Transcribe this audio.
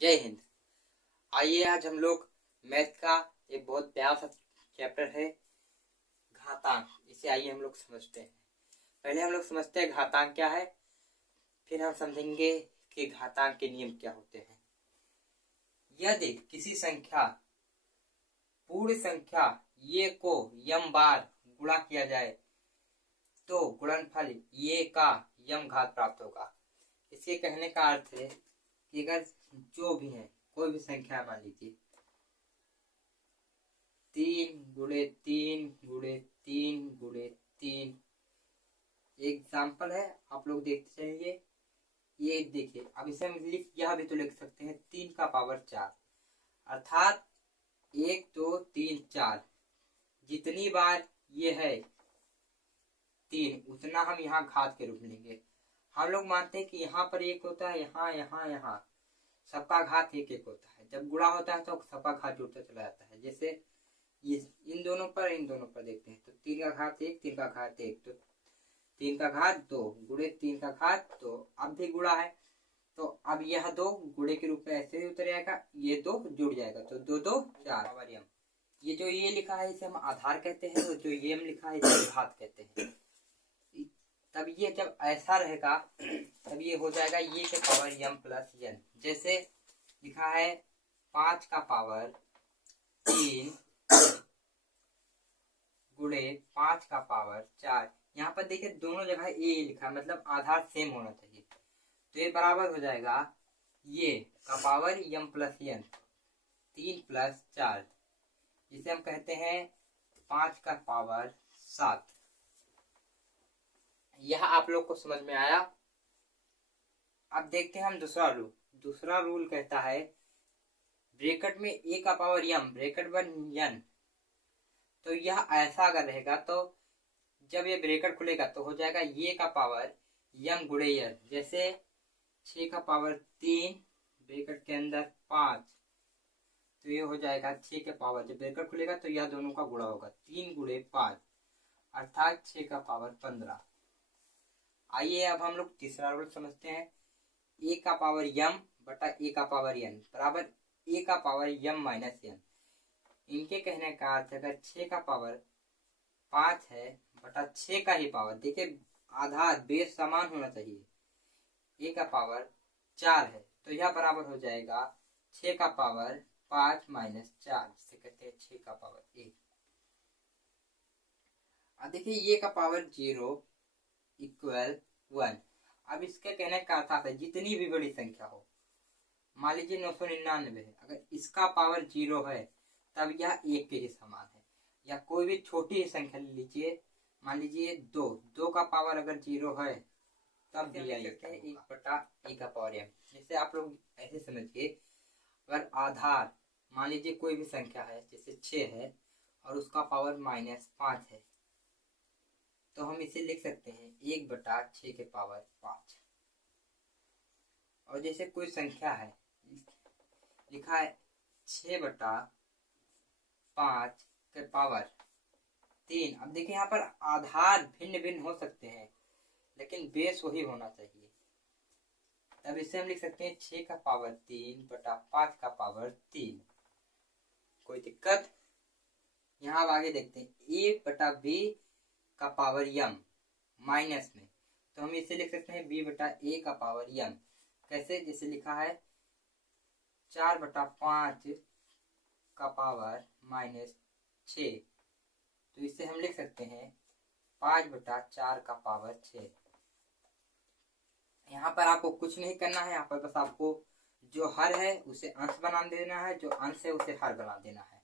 जय हिंद। आइए आज हम लोग मैथ का एक बहुत प्यारा सा चैप्टर है घातांक। इसे आइए हम लोग समझते हैं। पहले हम लोग समझते हैं घातांक क्या है, फिर हम समझेंगे कि घातांक के नियम क्या होते हैं। यदि किसी संख्या पूर्ण संख्या ये को यम बार गुणा किया जाए तो गुणनफल ये का यम घात प्राप्त होगा। इसके कहने का अर्थ है कि अगर जो भी है कोई भी संख्या मान लीजिए 3 गुणे 3 गुणे 3 गुणे 3, एग्जाम्पल है, आप लोग देखते चलिए। ये देखिए, अब इसे हम यह भी तो लिख सकते हैं 3 का पावर 4, अर्थात 1 2 3 4, जितनी बार ये है 3 उतना हम यहाँ घात के रूप में लेंगे। हम लोग मानते हैं कि यहाँ पर 1 होता है, यहाँ यहाँ यहाँ सबका घात 1 1 होता है। जब गुणा होता है तो सबका घात जुड़ता चला जाता है। जैसे इन दोनों पर देखते हैं तो 3 का घात 1, 3 का घात 1, तो 3 का घात 2 गुणे 3 का घात 2, अब भी गुणा है तो अब यह 2 गुणे के रूप में ऐसे उतर जाएगा, ये 2 जुड़ जाएगा तो 2 2 4। ये जो ये लिखा है इसे हम आधार कहते हैं, और जो ये लिखा है इसे घात कहते हैं। तब ये जब ऐसा रहेगा तब ये हो जाएगा ये के पावर m प्लस n। जैसे लिखा है 5 का पावर 3 गुणे 5 का पावर 4। यहाँ पर देखिए दोनों जगह ए लिखा है, मतलब आधार सेम होना चाहिए। तो ये बराबर हो जाएगा ये का power m plus n 3 plus 4, जिसे हम कहते हैं 5 का पावर 7। यह आप लोग को समझ में आया। अब देखते हैं हम दूसरा रूल कहता है ब्रैकेट में a का पावर m ब्रैकेट बन n। तो यह ऐसा अगर रहेगा तो जब ये ब्रैकेट खुलेगा तो हो जाएगा ये का पावर m गुणे n। जैसे 6 का पावर 3 ब्रैकेट के अंदर 5, तो ये हो जाएगा 6 के पावर, जब ब्रैकेट खुलेगा तो यह दोनों का गुणा होगा 3 गुणे 5, अर्थात 6 का पावर 15। आइए अब हम लोग तीसरा रूल समझते हैं। a का पावर m बटा a का पावर n बराबर a का पावर m माइनस n। इनके कहने का अर्थ अगर 6 का पावर 5 है बटा 6 का ही पावर, देखिए आधार बेस समान होना चाहिए, a का पावर 4 है तो यह बराबर हो जाएगा 6 का पावर 5 माइनस 4, जिसे कहते हैं 6 का पावर 1। अब देखिए ये का पावर 0 इक्वल 1। अब इसके कहने का अर्थ है जितनी भी बड़ी संख्या हो, मान लीजिए 999 है, अगर इसका पावर 0 है तब यह 1 के ही समान है। या कोई भी छोटी संख्या ले लीजिए, मान लीजिए 2 का पावर अगर 0 है तब भी यह 1 बटा a का पावर m। जैसे आप लोग ऐसे समझिए, अगर आधार मान लीजिए कोई भी संख्या है जैसे 6 है और उसका पावर -5 है, तो हम इसे लिख सकते हैं 1 बटा 6 के पावर 5। और जैसे कोई संख्या है लिखा है 6 बटा 5 के पावर 3। अब देखिए यहाँ पर आधार भिन्न भिन्न हो सकते हैं लेकिन बेस वही होना चाहिए। तब इसे हम लिख सकते हैं 6 का पावर 3 बटा 5 का पावर 3। कोई दिक्कत? यहाँ अब आगे देखते हैं 1 बटा b का पावर m माइनस में, तो हम इसे लिख सकते हैं b बटा a का पावर m। कैसे? जैसे लिखा है 4 बटा 5 का पावर -6, तो इसे हम लिख सकते हैं 5 बटा 4 का पावर 6। यहाँ पर आपको कुछ नहीं करना है, यहाँ पर बस आपको जो हर है उसे अंश बना देना है, जो अंश है उसे हर बना देना है।